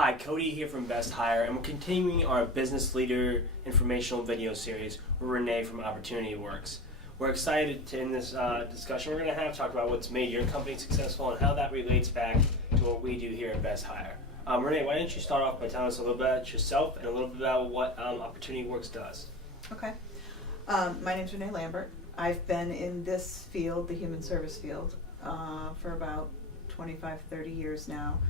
Hi, Cody here from Best Hire, and we're continuing our business leader informational video series with Rene from Opportunity Works. We're excited to, in this discussion, we're going to talk about what's made your company successful and how that relates back to what we do here at Best Hire. Rene, why don't you start off by telling us a little bit about yourself and a little bit about what Opportunity Works does? Okay. My name's Rene Lambert. I've been in this field, the human service field, for about 25, 30 years now,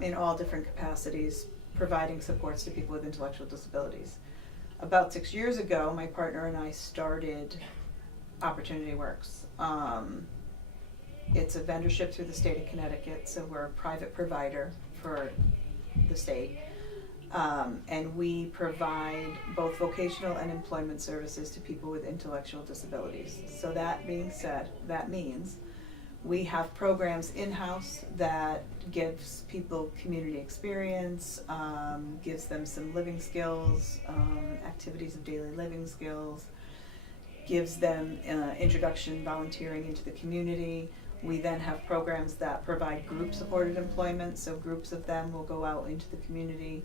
in all different capacities, providing supports to people with intellectual disabilities. About 6 years ago, my partner and I started Opportunity Works. It's a vendorship through the state of Connecticut, so we're a private provider for the state. And we provide both vocational and employment services to people with intellectual disabilities. So that being said, that means we have programs in-house that gives people community experience, gives them some living skills, activities of daily living skills, gives them introduction volunteering into the community. We then have programs that provide group-supported employment, so groups of them will go out into the community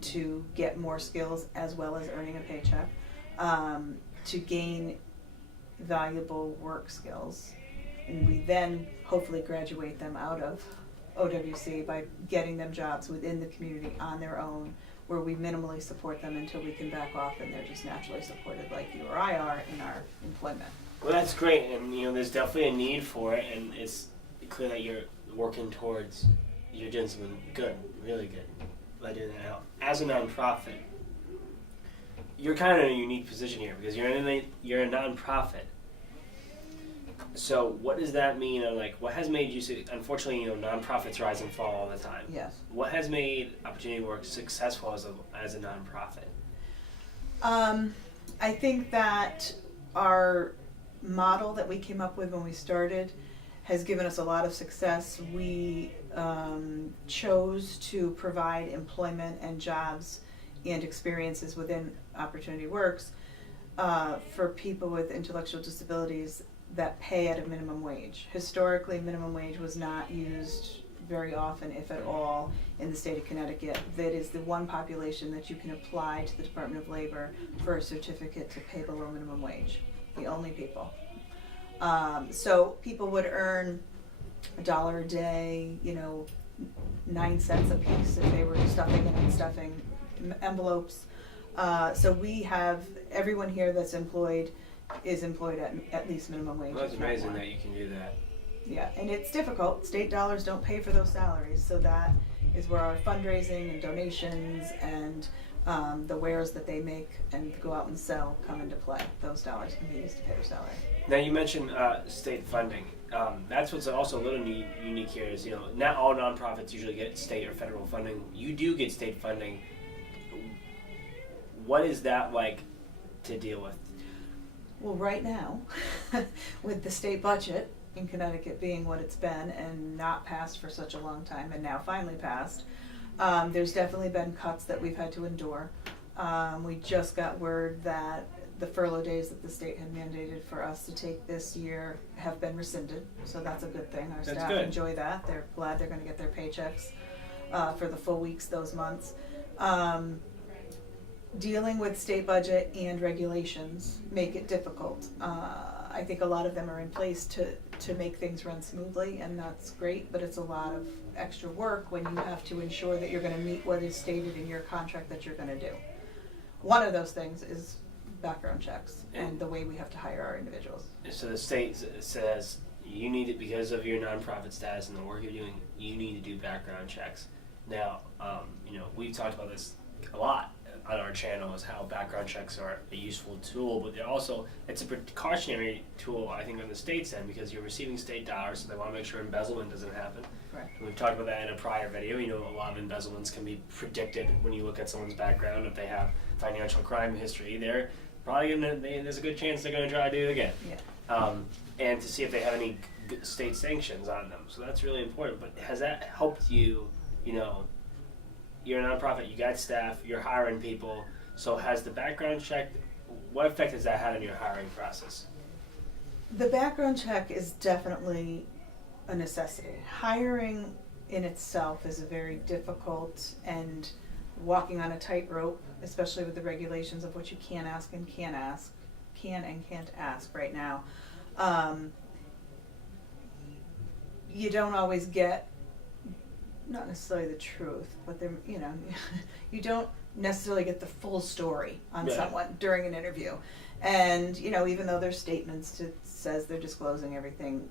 to get more skills as well as earning a paycheck, to gain valuable work skills. And we then hopefully graduate them out of OWC by getting them jobs within the community on their own, where we minimally support them until we can back off and they're just naturally supported like you or I are in our employment. Well, that's great, and there's definitely a need for it, and it's clear that you're working towards, you're doing something good, really good, by doing that now. As a nonprofit, you're kind of in a unique position here because you're a nonprofit. So what does that mean? What has made you? Unfortunately, nonprofits rise and fall all the time. Yes. What has made Opportunity Works successful as a nonprofit? I think that our model that we came up with when we started has given us a lot of success. We chose to provide employment and jobs and experiences within Opportunity Works for people with intellectual disabilities that pay at a minimum wage. Historically, minimum wage was not used very often, if at all, in the state of Connecticut. That is the one population that you can apply to the Department of Labor for a certificate to pay below minimum wage. The only people. So people would earn $1 a day, 9 cents a piece if they were stuffing and unstuffing envelopes. So we have everyone here that's employed is employed at least minimum wage. Well, that's amazing that you can do that. Yeah, and it's difficult. State dollars don't pay for those salaries, so that is where our fundraising and donations and the wares that they make and go out and sell come into play. Those dollars can be used to pay their salary. Now you mentioned state funding. That's what's also a little unique here is, not all nonprofits usually get state or federal funding. You do get state funding. What is that like to deal with? Well, right now, with the state budget in Connecticut being what it's been and not passed for such a long time and now finally passed, there's definitely been cuts that we've had to endure. We just got word that the furlough days that the state had mandated for us to take this year have been rescinded, so that's a good thing. Our staff enjoy that. They're glad they're going to get their paychecks for the full weeks those months. Dealing with state budget and regulations make it difficult. I think a lot of them are in place to make things run smoothly, and that's great, but it's a lot of extra work when you have to ensure that you're going to meet what is stated in your contract that you're going to do. One of those things is background checks and the way we have to hire our individuals. So the state says you need it because of your nonprofit status and the work you're doing, you need to do background checks. Now, we've talked about this a lot on our channel, is how background checks are a useful tool, but it's a precautionary tool, I think, on the state's end, because you're receiving state dollars, so they want to make sure embezzlement doesn't happen. Right. And we've talked about that in a prior video. A lot of embezzlements can be predicted when you look at someone's background. If they have financial crime history, they're probably there's a good chance they're going to try to do it again. Yeah. And to see if they have any state sanctions on them. So that's really important. But has that helped you, you're a nonprofit, you got staff, you're hiring people, so has the background check, what effect has that had on your hiring process? The background check is definitely a necessity. Hiring in itself is a very difficult and walking on a tightrope, especially with the regulations of what you can and can't ask right now. You don't always get, not necessarily the truth, but you don't necessarily get the full story on Right. someone during an interview. And, even though there's statements that says they're disclosing everything,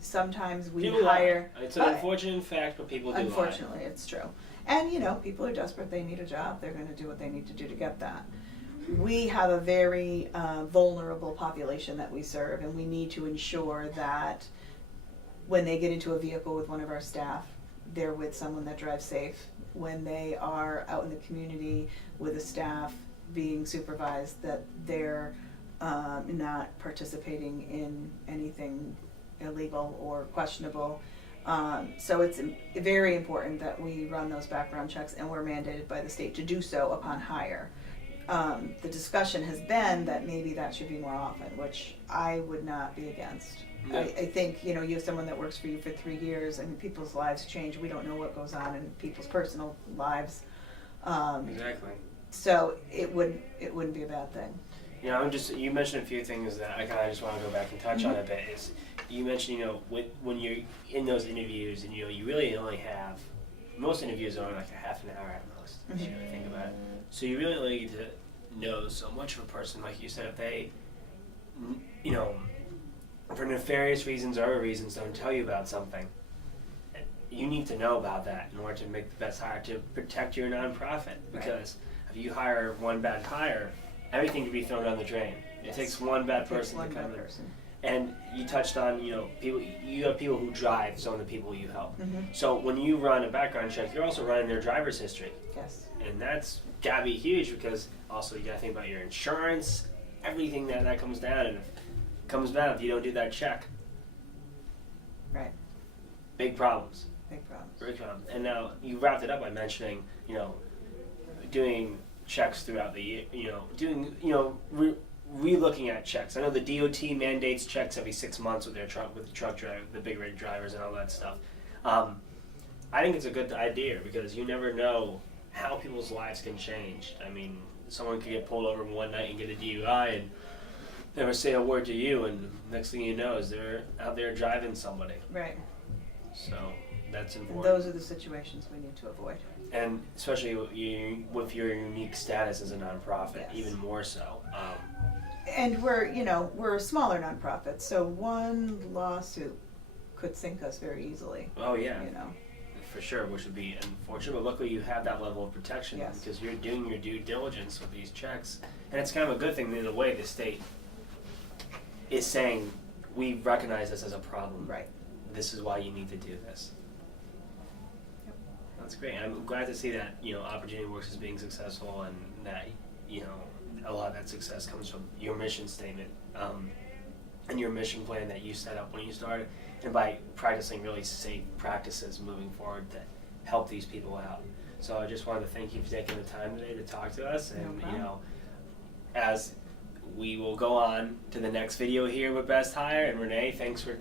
sometimes we People hire. lie. It's an unfortunate fact, but people do Unfortunately, it's true. And, people are desperate. They need a job. They're going to do what they need to do to get that. We have a very vulnerable population that we serve, and we need to ensure that when they get into a vehicle with one of our staff, they're with someone that drives safe. When they are out in the community with a staff being supervised, that they're not participating in anything illegal or questionable. So it's very important that we run those background checks, and we're mandated by the state to do so upon hire. The discussion has been that maybe that should be more often, which I would not be against. Yeah. I think, you have someone that works for you for 3 years, and people's lives change. We don't know what goes on in people's personal lives. Exactly. So it wouldn't be a bad thing. You mentioned a few things that I kind of just want to go back and touch on a bit. Is you mentioned, when you're in those interviews, and you really only have, most interviews are only like a half an hour at most, if you really think about it. So you really only get to know so much of a person. Like you said, if they, for nefarious reasons or other reasons, don't tell you about something, you need to know about that in order to make the best hire to protect your nonprofit. Because if you hire one bad hire, everything can be thrown down the drain. Yes. It takes one bad person to come in. And you touched on, people. You have people who drive some of the people you help. Mm-hmm. So when you run a background check, you're also running their driver's history, Yes. and that's gotta be huge, because also you gotta think about your insurance, everything that comes down, and if it comes down if you don't do that check, Right. big problems. Big problems. Big problems. And now you wrapped it up by mentioning, doing checks throughout the year. Re-looking at checks. I know the DOT mandates checks every 6 months with the truck driver, the big rig drivers, and all that stuff. I think it's a good idea, because you never know how people's lives can change. I mean, someone could get pulled over one night and get a DUI and never say a word to you, and next thing you know is they're out there driving somebody. Right. So that's And important. those are the situations we need to avoid. And especially with your unique status as a nonprofit, Yes. even more so. And we're a smaller nonprofit, so one lawsuit could sink us very easily. Oh yeah, You know. for sure, which would be unfortunate. But luckily, you have that level of protection, Yes. because you're doing your due diligence with these checks, and it's kind of a good thing in a way. The state is saying, we recognize this as a problem. Right. This is why you need to do this. Yep. That's great. I'm glad to see that Opportunity Works is being successful, and that a lot of that success comes from your mission statement and your mission plan that you set up when you started, and by practicing really safe practices moving forward to help these people out. So I just wanted to thank you for taking the time today to talk to us, and No problem. as we will go on to the next video here with Best Hire, and Renee, thanks for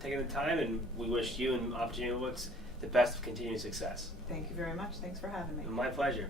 taking the time, and we wish you and Opportunity Works the best of continued success. Thank you very much. Thanks for having me. My pleasure.